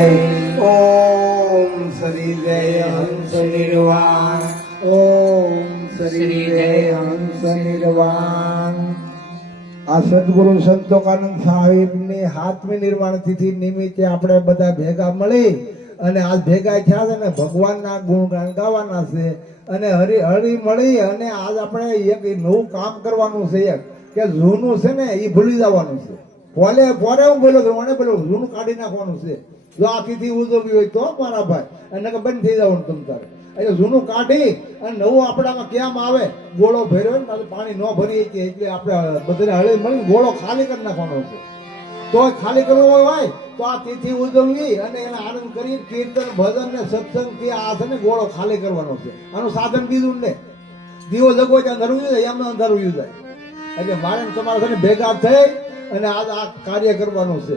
ઓમ શ્રી જય હંસ નિર્વાણ ઓમ શ્રી જય હંસ નિર્વાણ આ સદગુરુ સંતોકાનંદ સાહેબની હાથમી નિર્માણ તિથિ નિમિત્તે આપણે બધા ભેગા મળી અને આજ ભેગા થયા છે ને ભગવાનના ગુણગાન ગાવાના છે અને હરી હળી મળી અને આજ આપણે એક નવું કામ કરવાનું છે એક કે જૂનું છે ને એ ભૂલી જવાનું છે. પોલે પોરે હું બોલ્યો છું મને બોલ્યો જૂનું કાઢી નાખવાનું છે. જો આ તિથિ ઉજવવી હોય તો મારા ભાઈ. નકર બંધ થઈ જવાનું તમ તારે. એટલે જૂનું કાઢી અને નવું આપણામાં કેમ આવે? ગોળો ભર્યો ને પાણી ન ભરી કે એટલે આપણે બધાને હળી મળી ગોળો ખાલી કરી નાખવાનો છે. તો ખાલી કરવો હોય તો આ તિથિ ઉજવવી અને એને આનંદ કરી કીર્તન, ભજન ને સત્સંગથી આ છે ને ગોળો ખાલી કરવાનો છે. આનું સાધન બીજું ને. દીવો લગવો ત્યાં અંધારું જાય, એમને અંધારું જાય. એટલે મારે તમારા સાથે ભેગા થઈ અને આ કાર્ય કરવાનું છે.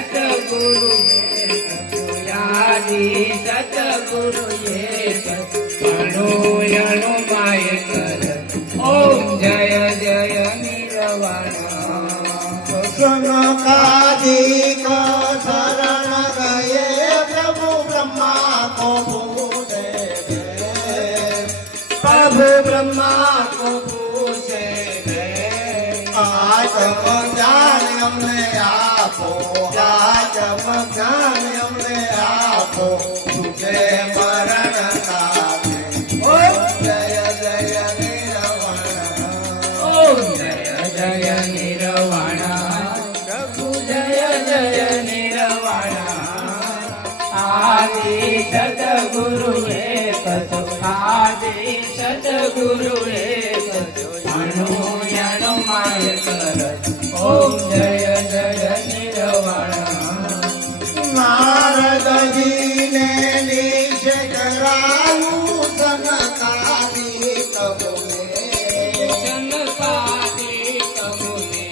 સતગુરુ સતગુરુ અણુ માય કર ઓમ જય જય નિર્વાણ સનકાદિક શરણ ગયે પ્રભુ બ્રહ્મા કો પ્રભુ બ્રહ્મા આપો આત્મ જ્ઞાન અમને આપો તુજે મરણ કાલે ઓમ જય જય નિરવણ ઓમ જય જય નિર્વાણ સદગુરુ હે સદગુરુ હે તો અણુ અણુ માય કર ઓમ જય નારદજીને નિષે કરાયું સનકાદિક બોલે જનકાદી કમુને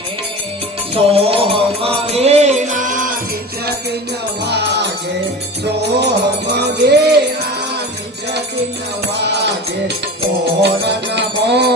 સોહમ ગેના નિજકિન વાગે સોહમ ગેના નિજકિન વાગે. ઓરન બોલે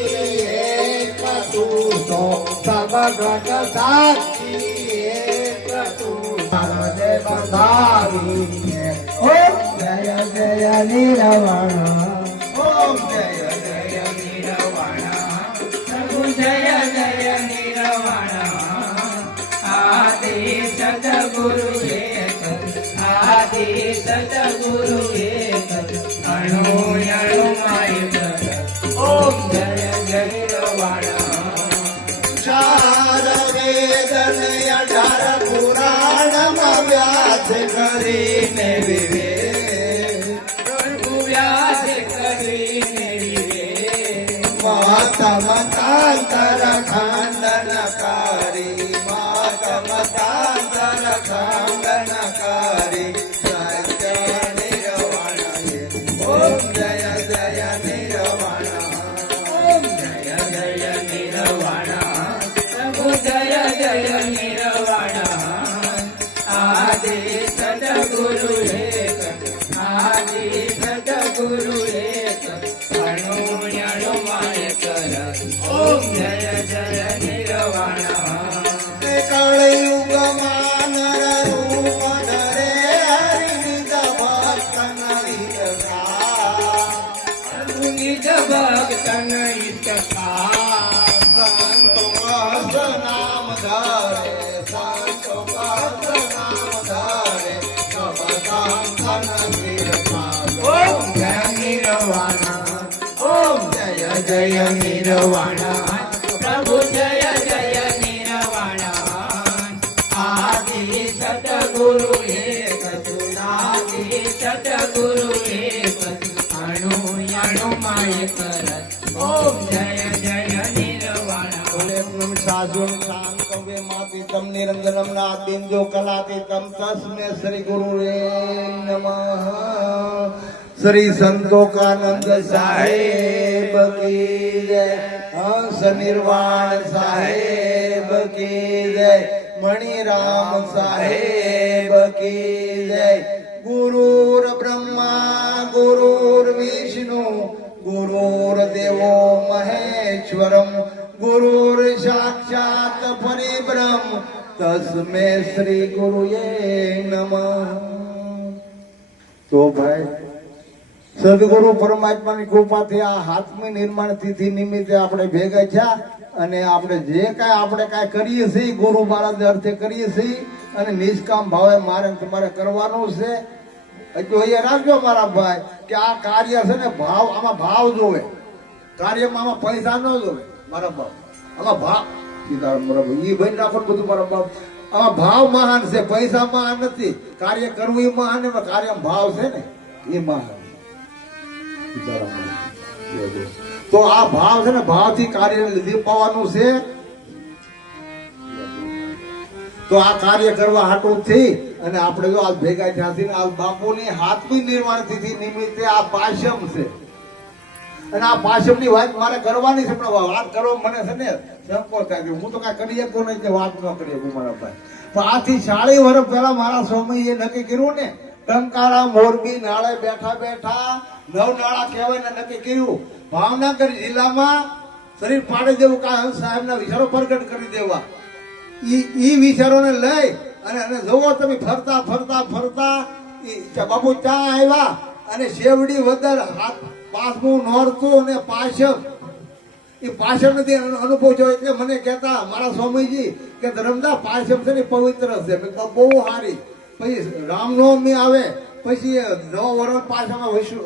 સબગત સાક્ષી એક તું સરજે બંધાવીને ઓમ જય જય નિરવણ ઓમ જય જય નિર્વાણ પ્રભુ જય જય નિર્વાણ આદિ ઓમ જય વેદ ને અઢાર પુરાણમાં વ્યાસ કરીને વિવેક માતા મતાંતર ખંડનકારી માત મતાંતર ખંડનકારી સદગુરુ જય નિર્વાણ પ્રભુ જય જય નિર્વાણ આદિ સતગુરુ એક સુનાદિ સતગુરુ એક અણુ અણુ માય કરત ઓમ જય જય નિર્વાણ ઓલેમ સાજુન શાંતવે માતિતમ નિરંજનમ નાતિંજો કલાતીતમ તસ્મે શ્રી ગુરુ રે નમઃ શ્રી સંતોકાનંદ સાહેબ કી જય. હંસ નિર્વાણ સાહેબ કી જય. મણિરામ સાહેબ કી જય. ગુરુર બ્રહ્મા, ગુરુર વિષ્ણુ, ગુરુર દેવો મહેશ્વરમ. ગુરુર સાક્ષાત પરિબ્રહ્મ તસ્મે શ્રી ગુરુએ નમઃ. તો ભાઈ સદગુરુ પરમાત્માની કૃપાથી આ હાથમી નિર્માણ તિથિ નિમિત્તે આપણે ભેગા થયા અને આપણે જે કાંઈ આપણે કાંઈ કરીએ છીએ, ગુરુ મહારાજ અર્થે કરીએ છીએ અને નિષ્કામ ભાવે મારે તમારે કરવાનું છે. જોઈએ રાખજો મારા ભાઈ, કે આ કાર્ય છે ને ભાવ, આમાં ભાવ જોવે. કાર્યમાં આમાં પૈસા ન જોવે. મારા બાપ, આમાં ભાવ સીતારામ બરાબર એ ભાઈ રાખો બધું મારા બાપ. આમાં ભાવ મહાન છે, પૈસા મહાન નથી. કાર્ય કરવું એ મહાન કાર્ય ભાવ છે ને, એ મહાન. તો આ ભાવ છે ને, ભાવથી કાર્ય લીધી પાવાનું છે. તો આ કાર્ય કરવા હાટું થઈ અને આપણે જો આ ભેગા થયા આ બાપુની હાથમી નિર્માણ તિથિ નિમિત્તે આ પાશમ છે. અને આ પાશમની વાત મારે કરવાની છે, પણ વાત કરવા મને છે ને સંકોચ થાય હું તો કઈ કરી શકતો નહીં વાત ન કરી શકું મારા ભાઈ. પણ આથી ચાળી વર્ષ પહેલા મારા સ્વામીએ નક્કી કર્યું ને ટંકારા મોરબી નાળે બેઠા બેઠા નવ નાળા કહેવાય નક્કી કર્યું. ભાવનગર જિલ્લામાં શરીર પાડી દેવું કાંઈ સાહેબના વિચારો પ્રગટ કરી દેવા. ઈ વિચારોને લઈ અને જોવો તમે ફરતા ફરતા ફરતા બાપુ ચા આવ્યા અને શેવડી વદર હાથ પાસમું નોરતું અને પાછળ એ પાછળ નથી અનુ- અનુભવ જો એટલે મને કહેતા મારા સ્વામીજી કે ધરમદા પાછળ છે ને પવિત્ર છે. બહુ સારી. પછી રામનવમી આવે, પછી નવ વર્ષ પાછળમાં વિષ્ણુ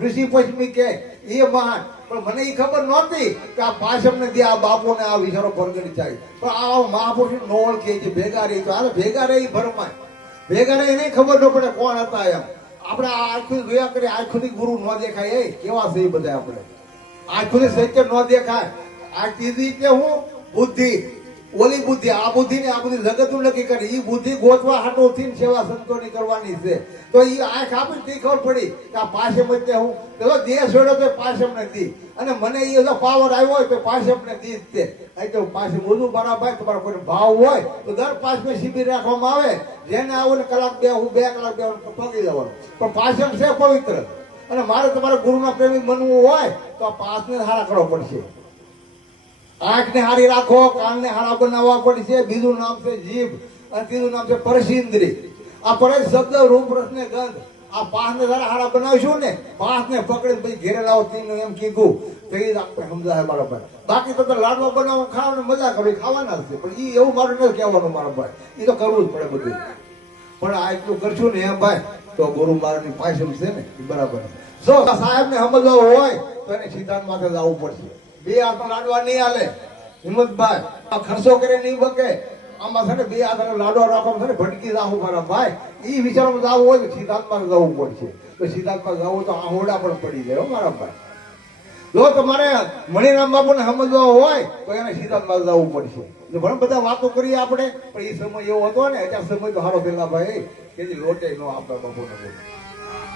ઋષિ પંચમી કે એ મહાન પણ મને એ ખબર નહોતી કે આ પાછમ ને આ બાપોને આ વિચારો પ્રગટ થાય પણ આ મહાપુરુષ નો ઓળખે છે ભેગા રહી તો આ ભેગા રહી ભરમાય. ભેગા રહી નહીં ખબર ન પડે કોણ હતા એમ. આપણે આ આખું જોયા કરીએ આખું ગુરુ ન દેખાય. એ કેવા છે એ બધા આપણે? આખું સત્ય ન દેખાય. આ કીધી કે હું બુદ્ધિ. ઓલી બુદ્ધિ, આ બુદ્ધિ ને આ બુદ્ધિ જગતનું નક્કી કરે. એ બુદ્ધિ ગોતવા હાટો થી સેવા સંતોની કરવાની છે. તો એ આંખ આપી તે ખબર પડી કે આ પાસે મજે હું. પેલો દેહ છોડ્યો તો પાછમ ને અને મને એ જો પાવર આવ્યો હોય તો પાછમ ને દી જ તે. અહીં તો પાસે બધું બરાબર તમારો કોઈ ભાવ હોય તો દર પાંચમી શિબિર રાખવામાં આવે. જેને આવું ને કલાક બે, હું બે કલાક બે પગી જવાનું. પણ પાછમ છે પવિત્ર. અને મારે તમારા ગુરુના પ્રેમી બનવું હોય તો આ પાસને હારા કરવો પડશે. આંખને હારી રાખો, કાનને હારા બનાવવા પડશે બીજું નામ છે જીભ અને ત્રીજું નામ છે પરસિન્દ્રી આ પરસ શબ્દ રૂપ રસ ને ગંધ. આ પાંચને સારા હારા બનાવશું ને પાંચને પકડીને પછી ઘેરે લાવો તીનનું એમ કીધું. તો એ આપણે સમજાય મારા ભાઈ બાકી તો લાડવા બનાવો ખાવાની મજા કરવી ખાવાના છે. પણ એ એવું મારું નથી કહેવાનું મારા ભાઈ એ તો કરવું જ પડે બધું. પણ આ એટલું કરશું ને એમ ભાઈ, તો ગુરુ મહારાજની પાસે છે ને બરાબર જો સાહેબ ને સમજવા હોય, તો એને સિદ્ધાંત માથે લાવવું પડશે. બે હાથનો લાડવા નહીં હાલે. હિંમતભાઈ ખર્ચો કરે નહીં બકે આમાં છે ને બે હાથનો લાડવા રાખવા છે ને ભટકી રાખવું મારા ભાઈ. એ વિચારમાં જવું હોય તો સિદ્ધાંતમાં જવું પડશે. તો સિદ્ધાંતમાં જવું તો આહોડા પણ પડી જાય મારા ભાઈ. જો તમારે મણિરામ બાપુને સમજવા હોય તો એને સિદ્ધાર્થમાં જવું પડશે. ઘણા બધા વાતો કરીએ આપણે, પણ એ સમય એવો હતો ને, અત્યારે સમય તો સારો પેલા ભાઈ, કે લોટે નો આપતા બાપુને.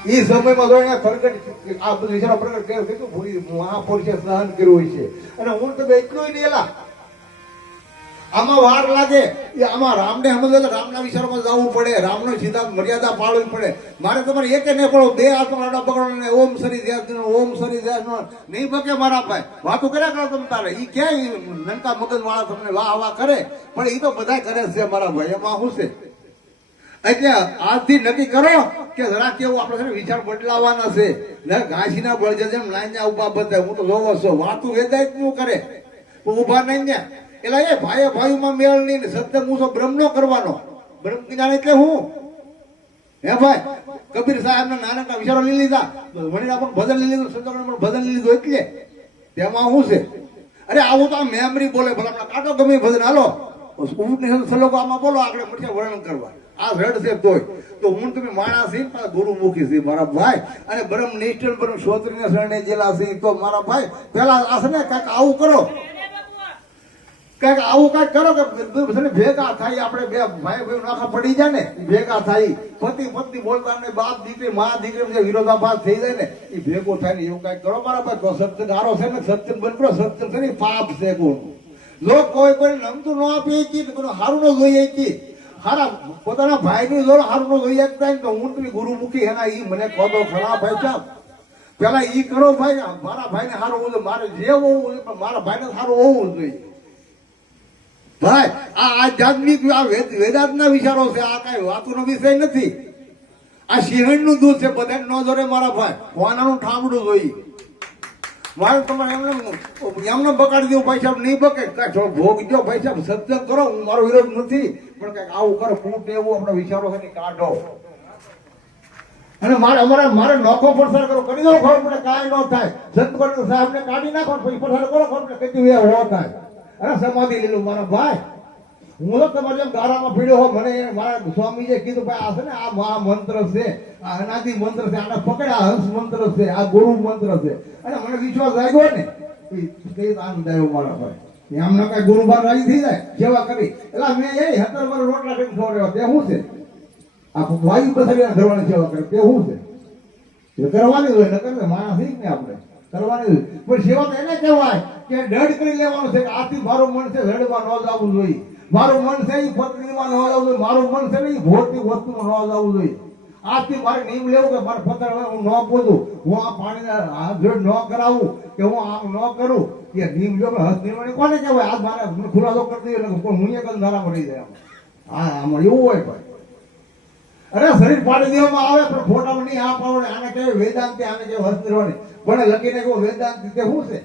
એ સમયમાં તો એને પ્રગટ આ બધું વિચારો પ્રગટ કર્યો કેટલું ભૂલી મહાપુરુષે સહન કર્યું છે. અને હું તો એટલું એલા. આમાં વાર લાગે એ આમાં રામને સમજવા તો રામના વિચારોમાં જવું પડે, રામનો સીધા મર્યાદા પાળવી પડે. મારે તમારે એક નહીં પડો બે હાથમાં આડા પકડો ને ઓમ સરી ધ્યાન ઓમ સરી ધ્યાન નહીં બકે મારા ભાઈ. વાતો કર્યા કરો તમે તારે. એ ક્યાંય નંકા મગજ વાળા તમને વાહ વાહ કરે? પણ એ તો બધા કરે છે મારા ભાઈ. એમાં શું છે? એટલે આજથી નક્કી કરો કે જરા કેવું આપણે છે વિચાર બદલાવાના છે. ને ઘાસીના બળજે જેમ લાઈના ઊભા બતાય, હું તો જોવો છો, વાતું વેદાયનું કરે. ઊભા નહીં ને. એટલે એ ભાઈ ભાઈમાં મેળ નહીં સત્ય મૂસો બ્રહ્મ નો કરવાનો. બ્રહ્મ જ્ઞાન એટલે હું. હે ભાઈ? કબીર સાહેબ ના નાનકડા વિચારો લઈ લીધા. વણીના પણ ભજન લઈ લીધું સંતોષ પણ ભજન લઈ લીધું એટલે. તેમાં શું છે? અરે આવું તો આ મેમરી બોલે, ભલા કાઢો ગમે ભજન. હાલો. ઉપનિષદ શ્લોકો આમાં બોલો આપણે મઠિયા વર્ણન કરવા. આ રડ છે તોય. તો હું તમે માણા છે મારા ગુરુમુખી છે મારા ભાઈ. અને બ્રહ્મ નિષ્ઠ બ્રહ્મ શ્રોત્રીને શરણે જેલા છે તો મારા ભાઈ, પેલા આસને કાંઈક આવું કરો. કાંઈક આવું કાંઈક કરો કે ભેગા થાય. આપણે બે ભાઈ ભાઈ નાખા પડી જાય ને, ભેગા થાય. પતિ પત્ની બોલતા ને, બાપ દીકરી, મા દીકરી જે વિરોધાભાસ થઈ જાય ને, એ ભેગો થાય ને એવું કાંઈક કરો. મારા ભાઈ, તો સત્સંગ હારો છે ને સત્ય બંધ કરો. સત્ય છે ને પાપ છે કોણ લોક કોઈ કોઈ નમતું ન આપી કે સારું ન જોઈએ કી હારા પોતાના ભાઈનું જોર હારું ન જોઈએ શકતા ને તો હું ગુરુ ગુરુમુખી એના ઈ મને કહો તો ખરા ભાઈ સાહેબ. પેલા ઈ કરો ભાઈ મારા ભાઈને સારું હોવું જોઈએ, મારે જે હોવું જોઈએ, પણ મારા ભાઈને સારું હોવું જોઈએ. ભાઈ, આ આધ્યાત્મિક, આ વેદ, વેદાંતના વિચારો છે, આ કઈ વાતોનો વિષય નથી. આ સિંહણનું દૂધ છે બધા ન જોડે મારા ભાઈ. વાનાનું ઠામડું જોઈ મારે તમારે એમને એમને બગાડી ભાઈ સાહેબ, નહીં બકે કાંઈ ભોગ દો ભાઈ સાહેબ સત્સંગ કરો, હું મારો વિરોધ નથી. પણ કંઈક આવું કરો, ફૂટ એવું આપણે વિચારો છે કાઢો. અને મારે અમારે, મારે નોખો પ્રસાર કરો. કરી દો ખબર પડે કાંઈ ન થાય. સંત સાહેબને કાઢી નાખો પછી પ્રસાર કરો, ખબર પડે. કઈ એ હો થાય. અરે સમાધિ લીધું મારા ભાઈ હું તો તમારે જેમ ગારામાં પીડ્યો હો મને મારા સ્વામીજીએ કીધું, ભાઈ, આ છે ને, આ મહા મંત્ર છે. આ અનાદિ મંત્ર છે. આને પકડ્યા હંસ મંત્ર છે. આ ગુરુ મંત્ર છે. અને મને વિશ્વાસ લાગ્યો ને આનંદ આવ્યો મારા ભાઈ એમને કઈ ગુરુ બાર રાજી થઈ જાય સેવા કરી. એટલે મેં એ હતર વાર રોટલા કરીને ખવડાવ્યા શું છે? આ વાયુ પથારી સેવા કરે. તે શું છે? કરવાની હોય ને માણસ ને આપણે. કરવાની પણ સેવા તો એને કહેવાય કે દઢ કરી લેવાનું છે આથી મારું મન છે રડમાં ન જવું જોઈએ. મારું મન છે એ પત્નીમાં ન જવું જોઈએ. મારું મન છે ને એ ભૌતિક વસ્તુમાં ન લાવવું જોઈએ. આથી મારે નિયમ લેવું કે મારે પતર હું ન પોતું હું આ જોડ ન કરાવું કે હું આમ ન કરું. કે નિયમ જો હસ્ત નિર્માણી કોને કહેવાય? આ મારે ખુલાસો કરી દઈએ, એટલે હું એક જ ધારા પડી જાય. હા આમાં એવું હોય ભાઈ. અરે શરીર પાડી દેવામાં આવે પણ ફોટામાં નહીં આ પાવડે આને કહેવાય વેદાંતિ, આને કહેવાય હસ્તરવાની પણ લખીને કહો વેદાંતિ તે શું છે?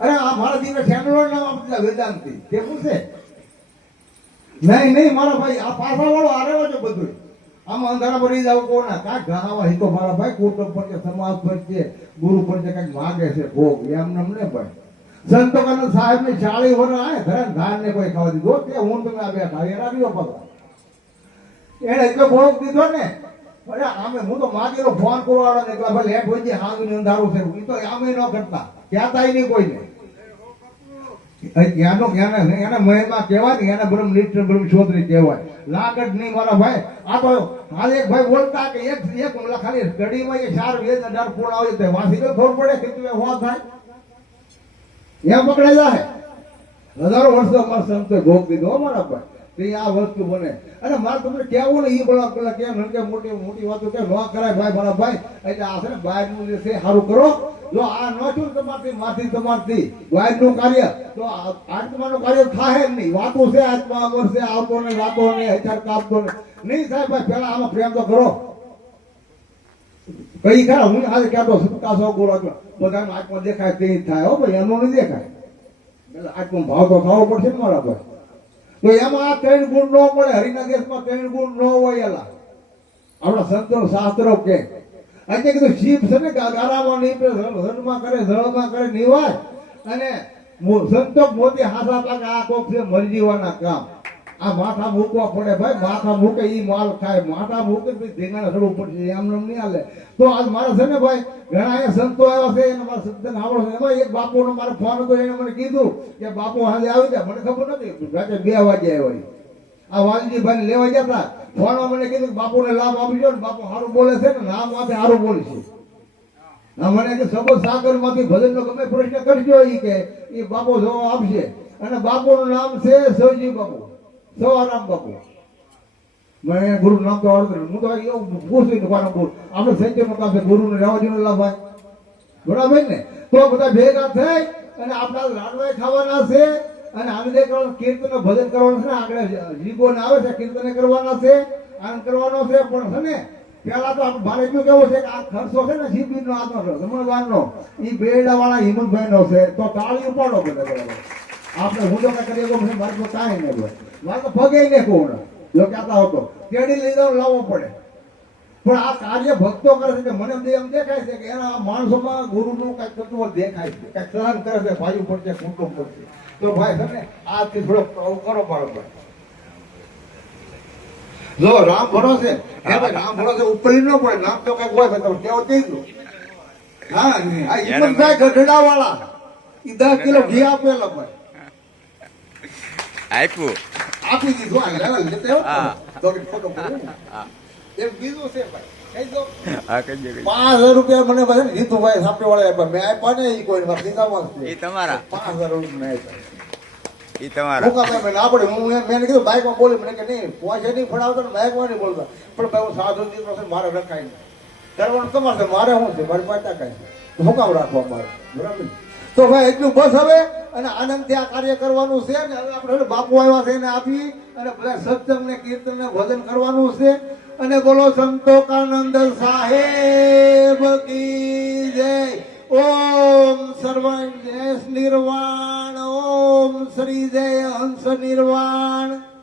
અરે આ મારા દીવે ચેનલો નામ આપી દીધા વેદાંતિ તે શું છે? નહીં નહીં, મારા ભાઈ, આ પાછા વાળો આરેવા છે બધું આમાં અંધારા પર જાવ કોના? કાંઈક ઘણાવા હિતો મારા ભાઈ કુટુંબ પર છે સમાજ પર છે ગુરુ પર છે કાંઈક માગે છે ભોગ. એમ નમ ને ભાઈ. સંતો કનલ સાહેબ ને ચાળી વર આય ઘરે ધાન ને કોઈ ખાવા દીધો. કે હું તમે આ બેઠા એ રાખ્યો પગા એને એટલો ભોગ દીધો ને, અરે આમે હું તો માગેલો ફોન કરવાડો ને એટલે ભાઈ લેટ હોય છે હાંગની અંધારું છે. એ તો આમે ન કરતા. કહેતા નહીં કોઈને. એના કહેવાય ને નહીં મારા ભાઈ. આ તો હાલ એક ભાઈ બોલતા કે એક એક ખાલી સ્ટડીમાં એ ચાર વેદ અઢાર પૂર્ણ આવે તો વાંચી તો ખબર પડે કે તું થાય એમ પકડાઈ જાય. હજારો વર્ષો અમારા સંતો ભોગ દીધો મારા ભાઈ. તો આ વસ્તુ બને. અને મારે તમને કહેવું ને એ બધા પેલા કેમ નનકે મોટી મોટી વાતો કે ન કરાય ભાઈ, મારા ભાઈ. એટલે આ છે ને બહારનું જે છે સારું કરો. જો આ ન છું તમારથી માથી તમારથી. બહારનું કાર્ય. તો આત્માનું કાર્ય થાય જ નહીં. વાતો છે આત્મા, અમર છે, આવતો ને વાતો ને હજાર કાપતો ને નહીં સાહેબ ભાઈ પેલા આમાં પ્રેમ તો કરો. કઈ ખરા, હું આજે કહેતો સત્તા સો ગોળો બધાનો આત્મા દેખાય તે થાય. હો ભાઈ, એનો નહીં દેખાય. એટલે આત્મા ભાવ તો થવો પડશે ને મારા ભાઈ. તો એમાં આ ત્રણ ગુણ ન મળે હરિના દેશમાં ત્રણ ગુણ ન હોય એલા. આપણા સંતો શાસ્ત્રો કે. આજે કીધું શિવ છે ને ગારામાં નહીં પડે ધનમાં કરે ધળમાં કરે, નિવાય. અને સંતો મોતી હાથા પાકે, આ કોક છે મરજીવાના કામ. આ માથા મૂકવા પડે ભાઈ, માથા મૂકે ઈ માલ ખાય. માથા મૂકે ધીંગાણે ચડવું પડશે એમ નેમ નહીં હાલે. તો આજ મારે છે ને ભાઈ, ઘણા અહીંયા સંતો આવ્યા છે, એને મારા સત્સંગ આવડો છે. એમાં એક બાપુનો મારે ફોન હતો, એને મને કીધું કે, બાપુ, હાજે આવી જાય મને ખબર નથી રાતે બે વાગે આવ્યો આ વાલજી ભાઈ લેવા ગયા હતા. ફોનમાં મને કીધું બાપુને લાભ આપી દો ને, બાપુ સારું બોલે છે ને, નામ આપે સારું બોલે છે. મને કે, સબો સાગરમાંથી ભજન નો ગમે પ્રશ્ન કરજો એ કે એ બાપુ જવાબ આપશે. અને બાપુનું નામ છે સવજી બાપુ. સવારામ બાપુ. મને ગુરુ નામ તો આવડતું. હું તો એવું પૂછું થઈ દુકાન ગુરુ. આપણે સંજય પાસે ગુરુને ને રહેવા જોઈએ લાભ બરાબર ને? તો બધા ભેગા થઈ અને આપણા લાડવાય ખાવાના છે અને આનંદે કીર્તન ભજન કરવાનું છે ને? આગળ જીગો ને આવે છે, કીર્તન કરવાના છે આનંદ કરવાનો છે. પણ છે ને પેલા તો આપણે ભારે એટલું કેવું છે કે આ ખર્ચો છે ને શિબિર નો આત્મા છે જમણવારનો એ બેડા વાળા હિમંતભાઈ નો છે. તો તાળી ઉપાડો બધા બરાબર. આપણે હું તો કરીએ તો તો કાંઈ નહીં બોલે મારે તો પગે ને કોણ. જો કહેતા હતો. કેડી લઈ જાવ લાવવો પડે. પણ આ કાર્ય ભક્તો કરે છે મને એમ દેખાય છે કે એના માણસોમાં ગુરુનું કંઈક તત્વ દેખાય છે. કંઈક સહન કરે છે, ભાઈ છે કુટુંબ છે. તો ભાઈ તમે આજથી થોડોક કરો પડે જો રામ ભરોસે રામ ભરોસે ઉપરી ન પડે. નામ તો કંઈક હોય તમે કેવો જ હા આ હિંમતભાઈ ગઢડા વાળા ઈ દસ કિલો ઘી આપેલો ભાઈ આપ્યું. આપી દીધું આ લેવલ લેતે હા. તો ફોટો. એમ કીધું છે ભાઈ. પાંચ હજાર રૂપિયા મને ભાઈ જીતુભાઈ સાપે વાળા આપ્યા મેં આપ્યા ને ઈ કોઈ જ એ તમારા પાંચ હજાર રૂપિયા મેં આપ્યા એ તમારા હું પડે હું મેં કીધું બાઇકમાં બોલી મને કે નહીં પહોંચે નહીં ફડાવતો ને બાઇકમાં નહીં બોલતા પણ ભાઈ હું સાધુ દીકરો છે મારે રખાય નહીં કરવાનું તમારે મારે શું છે મારી પાછા કાંઈ હું કામ રાખવા મારે બરાબર તો ભાઈ, એટલું બસ હવે. અને આનંદથી આ કાર્ય કરવાનું છે ને હવે આપણે બાપુ આવ્યા છે એને આપી અને બધા સત્સંગ ને કીર્તન ને ભજન કરવાનું છે. અને બોલો સંતો કાનંદ સાહેબ કી જય. ઓમ સર્વજ્ઞ નિર્વાણ, ઓમ શ્રી જય હંસ નિર્વાણ.